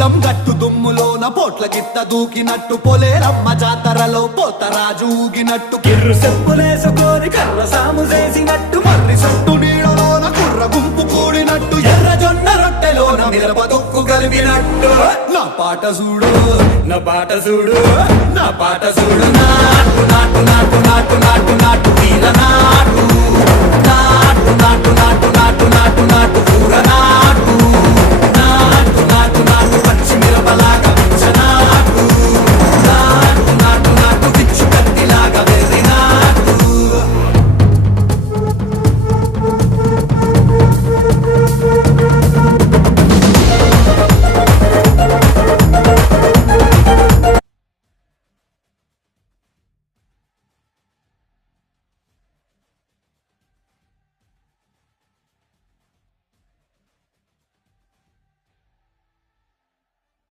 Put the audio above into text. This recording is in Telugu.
పొలం గట్టు దుమ్ములోన పోట్ల గిత్త దూకినట్టు పొలేరమ్మ జాతరలో పోతరాజు ఊగినట్టు కిర్రు చెప్పులేసుకొని కర్ర సాము చేసినట్టు మర్రి సొట్టు నీడలోన కుర్ర గుంపు కూడినట్టు ఎర్ర జొన్న రొట్టెలోన మిరప దొక్కు కలిపినట్టు నా పాట చూడు నా పాట చూడు నా పాట చూడు నాటు నాటు నాటు నాటు నాటు నాటు